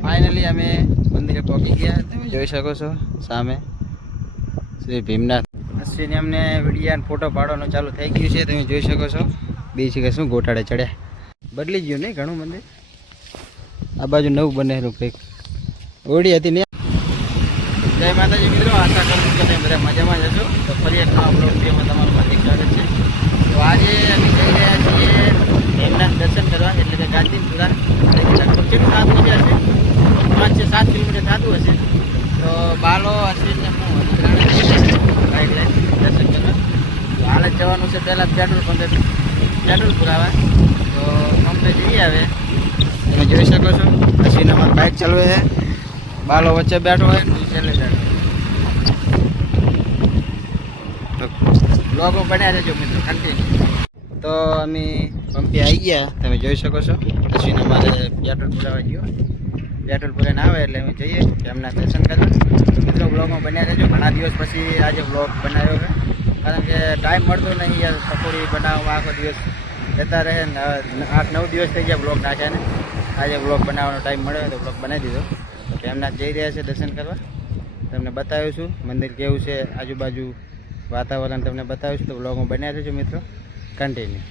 Finally અમે મંદિરે પહોંચી ગયા. તમે જોઈ શકો છો સામે શ્રી ભીમનાથ. અશ્વિને અમને વિડીયો ફોટો પાડવાનું ચાલુ થઈ ગયું છે. તમે જોઈ શકો છો. બીજ કે શું ગોટાળે ચડ્યા. બદલી ગયું નહીં ઘણું મંદિર. આ બાજુ નવું બનેલું કંઈક ઓડી હતી ને. જય માતાજી મિત્રો, આશા કરું છું કે તમે બધા મજામાં જ હશો. તો ફરી એક નવા બ્લોગ વિડીયોમાં તમારું હાર્દિક સ્વાગત છે. તો આજે અમે જઈ રહ્યા છીએ ભીમનાથ દર્શન કરવા, એટલે કે ગાંધીપુરા. લગભગ કેટલું થતું હશે? 5 થી 7 કિલોમીટર થતું હશે. તો બાલો અશ્વિનને હું બાઇક લઈને દર્શન કરવા. તો હાલ જ જવાનું છે. પહેલાં પેટ્રોલ પુરાવા. તો પંપે જઈ આવે. તમે જોઈ શકો છો અશ્વિન અમારું બાઇક ચાલવે છે. બાલો વચ્ચે બેઠો હોય ને છેલ્લે બેઠો. તો બ્લોગમાં બન્યા રહેજો મિત્રો, કન્ટિન્યુ. તો અમે પંપે આવી ગયા. તમે જોઈ શકો છો અશ્વિન અમારે પેટ્રોલ પુરાવા ગયો. પેટ્રોલ પુરાને આવે એટલે અમે જઈએ એમના દર્શન કરવા. મિત્રો બ્લોગમાં બન્યા રહેજો. ઘણા દિવસ પછી આજે બ્લોગ બનાવ્યો છે, કારણ કે ટાઈમ મળતો નહીં યાર. પકોડી બનાવવામાં આખો દિવસ જતા રહે ને. 8-9 દિવસ થઈ ગયા બ્લોગ નાખ્યા ને. આજે બ્લોગ બનાવવાનો ટાઈમ મળ્યો તો બ્લોગ બનાવી દીધો. તો ભીમનાથ જઈ રહ્યા છે દર્શન કરવા. તમને બતાવ્યું છું મંદિર કેવું છે, આજુબાજુ વાતાવરણ તમને બતાવ્યું છું. તો બ્લોગમાં બન્યા રહેજો મિત્રો, કન્ટિન્યુ.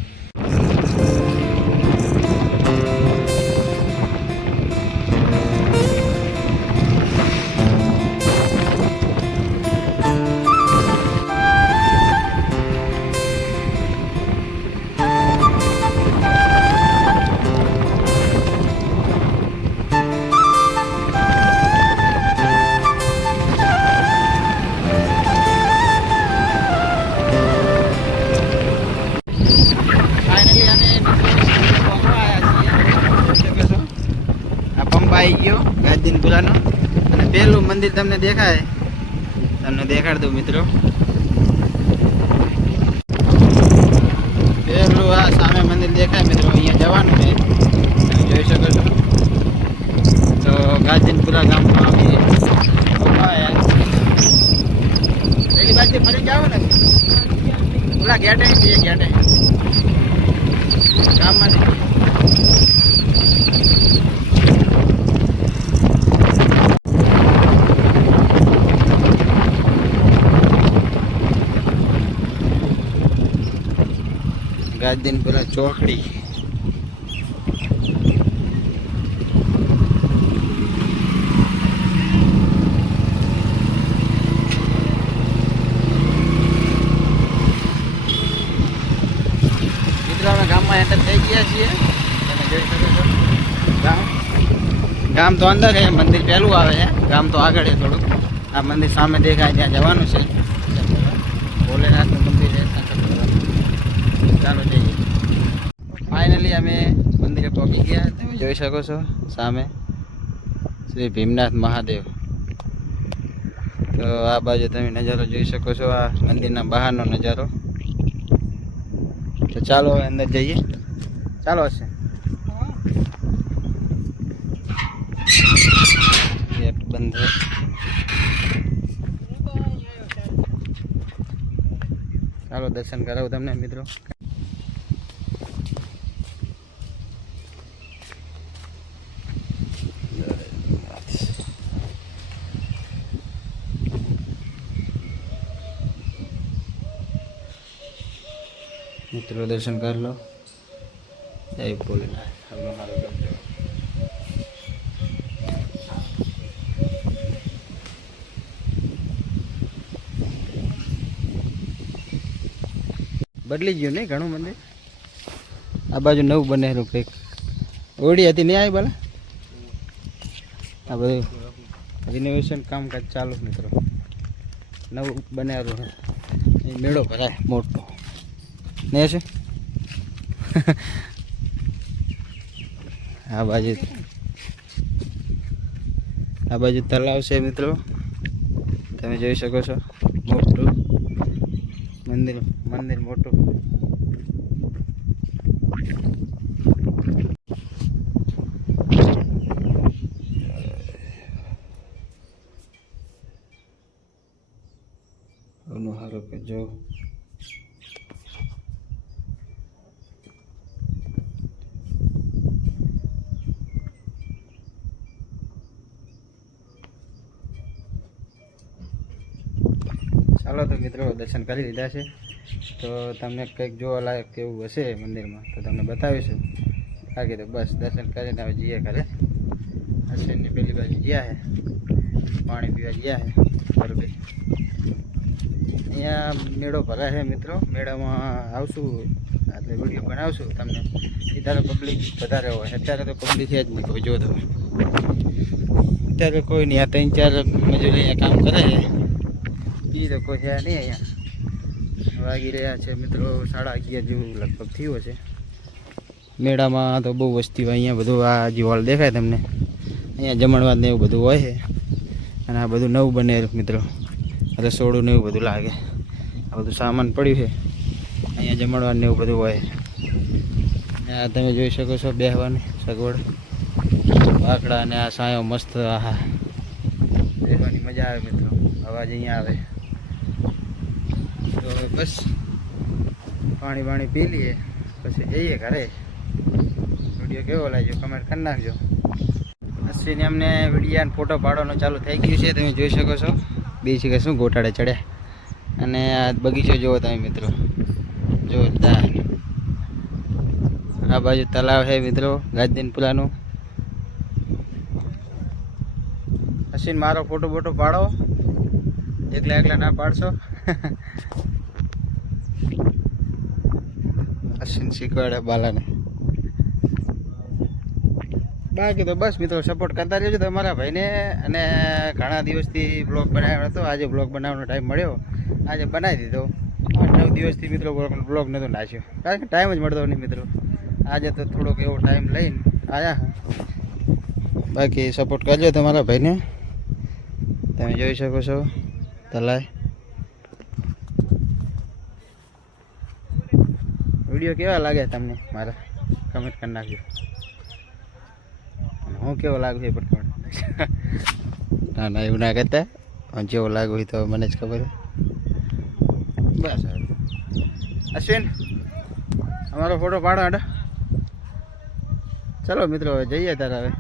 આવી ગયો ગાંધીપુરાનો. અને પહેલું મંદિર તમને દેખાય, તમને દેખાડ દઉં મિત્રો. પહેલું આ સામે મંદિર દેખાય મિત્રો, અહીંયા જવાનું છે. તમે જોઈ શકો છો. તો ગાંધીપુરા ગામમાં અમે પેલી બાજુ ફરી જાવ ને, ઓલા ગેટે ગેટે ગામમાં ગાંધીપુરા ચોકડી. મિત્રો અમે ગામમાં એન્ટર થઈ ગયા છીએ. તમે જોઈ શકો છો ગામ તો અંદર છે, મંદિર પહેલું આવે છે. ગામ તો આગળ છે થોડુંક. આ મંદિર સામે દેખાય ત્યાં જવાનું છે. ભોલેનાથનું મંદિર છે. ચાલો જઈએ. ફાઇનલી અમે મંદિરે પહોંચી ગયા. તમે જોઈ શકો છો સામે શ્રી ભીમનાથ મહાદેવ. તો આ બાજુ તમે નજારો જોઈ શકો છો, આ મંદિરના બહારનો નજારો. તો ચાલો હવે અંદર જઈએ. ચાલો હશે ગેટ બંધ છે. ચાલો દર્શન કરાવું તમને મિત્રો. મિત્રો દર્શન કરી લો. જય ભોલેનાથ. બદલી ગયું નહીં ઘણું મંદિર. આ બાજુ નવું બનેલું કંઈક ઓડી હતી નહીં આવી બોલે. આ બધું રિનોવેશન કામકાજ ચાલુ મિત્રો. નવું બનેલું એ મેળો ભરાય મોટો ને છે. આ બાજુ તલાવ છે મિત્રો. તમે જોઈ શકો છો. મોટું મંદિર મોટું. હારો કે જો ચાલો તો મિત્રો દર્શન કરી લીધા છે, તો તમને કંઈક જોવા લાયક કેવું હશે મંદિરમાં તો તમને બતાવીશું. બાકી તો બસ દર્શન કરીને હવે જઈએ ઘરે. અશ્વિનની પેલી બાજુ ગયા છે, પાણી પીવા ગયા છે બરોબર. અહીંયા મેળો ભરાય છે મિત્રો, મેળામાં આવશું એટલે વિડીયો બનાવશું તમને. ત્યારે પબ્લિક વધારે હોય, અત્યારે તો પબ્લિક છે જ નહીં કોઈ. જો તો અત્યારે કોઈ નહીં, આ 3-4 મજૂરી અહીંયા કામ કરે છે, એ તો કોઈ છે નહીં. અહીંયા વાગી રહ્યા છે મિત્રો 11:30 જેવું લગભગ થયું છે. મેળામાં તો બહુ વસ્તી હોય. અહીંયા બધું આ જે હોલ દેખાય તમને, અહીંયા જમણવાર ને એવું બધું હોય છે. અને આ બધું નવું બનેલું મિત્રો, રસોડું ને એવું બધું લાગે. આ બધું સામાન પડ્યું છે. અહીંયા જમણવાર ને એવું બધું હોય. આ તમે જોઈ શકો છો બેસવાની સગવડ, બાકડા અને આ સાયો મસ્ત. આહા, બેસવાની મજા આવે મિત્રો, અવાજ અહીંયા આવે. તો બસ પાણી બાણી પી લઈએ પછી જઈએ ઘરે. વિડીયો કેવો લાગ્યો કમેન્ટ કરી નાખજો. અશ્વિને અમને વિડીયો અને ફોટો પાડવાનું ચાલુ થઈ ગયું છે, તમે જોઈ શકો છો. બીજી કે શું ગોટાળે ચડ્યા. અને આ બગીચો જુઓ તમે મિત્રો, જોરદાર. આ બાજુ તલાવ છે મિત્રો ગાજદીનપુરાનું. અશ્વિન મારો ફોટો બોટો પાડો, એકલા એકલા ના પાડશો. અશ્વિન શીખવાડે બાલાને. બાકી તો બસ મિત્રો સપોર્ટ કરતા રહેજો તમારા ભાઈને. અને ઘણા દિવસથી બ્લોગ બનાવ્યો હતો, આજે બ્લોગ બનાવવાનો ટાઈમ મળ્યો, આજે બનાવી દીધો. 8-9 દિવસથી મિત્રો બ્લોગ નહોતો નાખ્યો, કારણ કે ટાઈમ જ મળતો નહીં મિત્રો. આજે તો થોડોક એવો ટાઈમ લઈને આવ્યા. બાકી સપોર્ટ કરજો તમારા ભાઈને. તમે જોઈ શકો છો તલાય. વિડીયો કેવા લાગે તમને મારા કમેન્ટ કરી નાખજો. હું કેવો લાગુ છે પણ કોણ. ના ના એવું ના કહેતા, જેવો લાગુ હોય તો મને જ ખબર. બસ અશ્વિન અમારો ફોટો પાડો આડો. ચલો મિત્રો હવે જઈએ તારે. હવે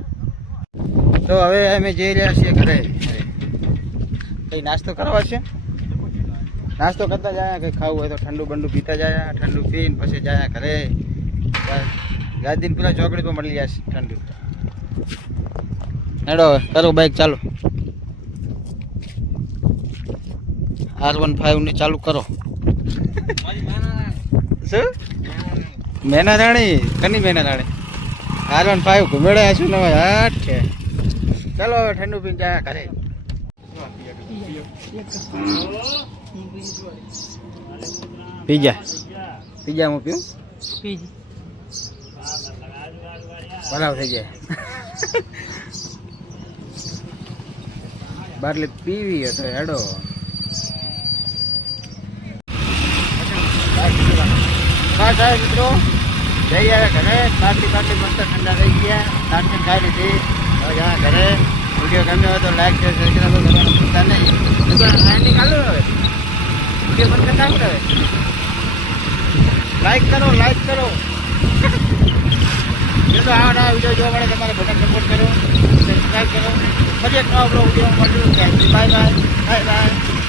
તો હવે અમે જઈ રહ્યા છીએ ઘરે. કંઈ નાસ્તો કરવા છે, નાસ્તો કરતા જાય. કંઈ ખાવું હોય તો ઠંડુ બંડુ પીતા જાય, ઠંડુ પીને પછી જાય ઘરે. ગાજદીનપુરા ચોકડી પર મળી જશે ઠંડુ. હેડો કરો બાઈક ચાલુ. R15 ને ચાલુ કરો. શું મેના રાણી કની મેના રાણી R15 ઘુમેડે શું ન હોય. હાટ છે. ચાલો હવે ઠંડુ પીને જાય ઘરે. પીઝા હું પીવું. બનાવ થઈ જાય. બાટલી પીવી હતો હેડો. બસ આવે મિત્રો જઈ આવ્યા ઘરે. બાટલી મસ્ત ઠંડા થઈ ગયા. નાસ્તી ખાઈ લીધી. હવે જા ઘરે. વિડીયો ગમ્યો હોય તો લાઈક શેર સબસ્ક્રાઈબ કરવાનું ભૂલતા નહીં. લાઈન ચાલુ હવે વિડીયો બંધ કરી નાખો. હવે લાઈક કરો તો આ નવા વિડીયો જોવા મળે. તમારે બધા સપોર્ટ કરો, સબસ્ક્રાઈબ કરો. ફરી એક નવા બ્લોગ વિડીયો મળ્યું. Bye bye.